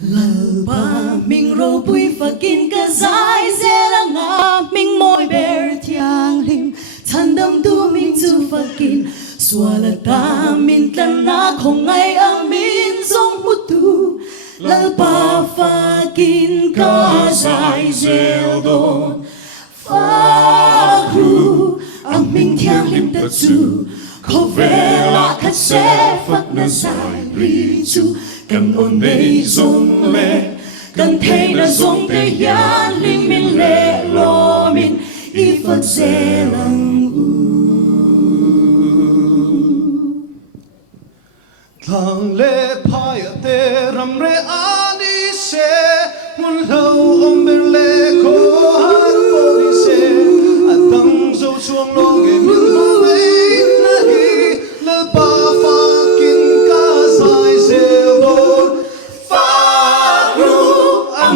Lalpa mình ropui fakin ka zai zelanga mình môi ber thiang lim than dam tu mình chu fakin swala ta min tlan na khong ngai ang min zong mutu lalpa fakin ka zai zel don fa kru ang min thiang lim ta chu ko vela khat se phak na sai ri chu cần ôn đây dung lệ cần thấy là dung tê ya linh min lệ lo min y phật dê lăng u thằng lệ phai tê ram re ani se mun lâu om bên lệ ko han body se atang zo chuang lo ge min lo vei na hi lal pa fa kin ka sai se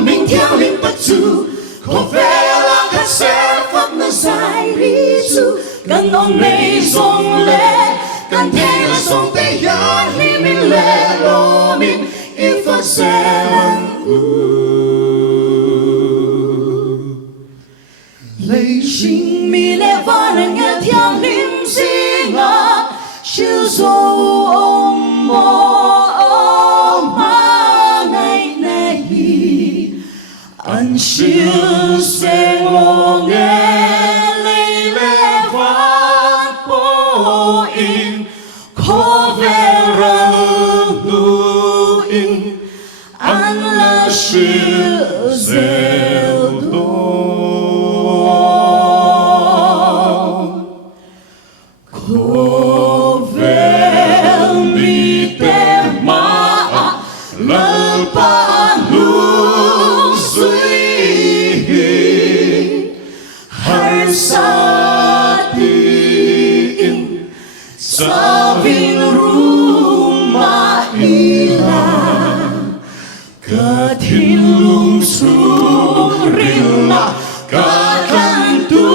mình theo linh bất chu không về là các sẽ phát na sai ri chu cần ông này song lệ cần thế là song tây ya li min lệ lo min if I say lấy sinh mi lệ va na nghe theo linh sinh à chiều sâu ông mò anh siêu sẽ lo nghe lấy lẽ phát bộ in khó về răng nu in anh là siêu gieo đón khó về mi tem mà Lalpa sa tin sa vin rumah ilang ka thilung sung rila ka kantu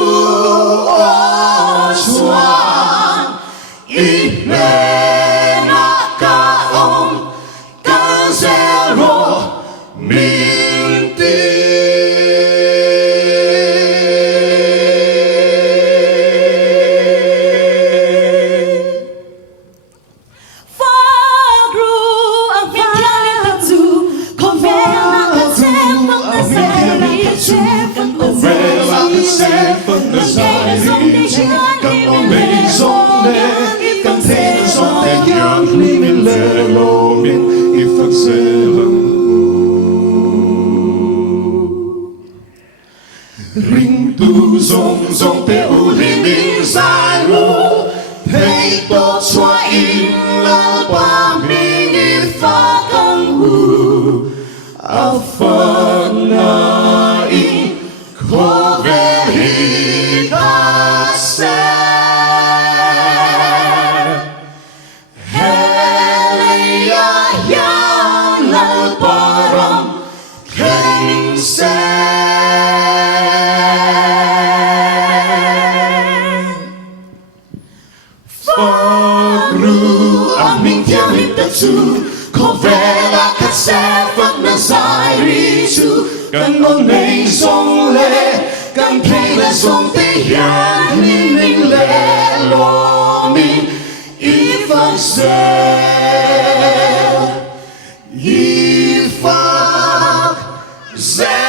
oswan inena ka om ka zero minti cần ôn đây sống để cần thế là sống để nhang li min lệ lo min y phật se lăng ring tu zong zong te u li min sai lu thấy to xoa in la ba mi y pha căng u a pha na in khó về hi ca se mình theo linh tất chu có vẻ là khách sẽ vẫn là sai ri chu cần ôn này song lệ cần thấy là song tây ya linh minh lệ lo min y phật sẽ y phật sẽ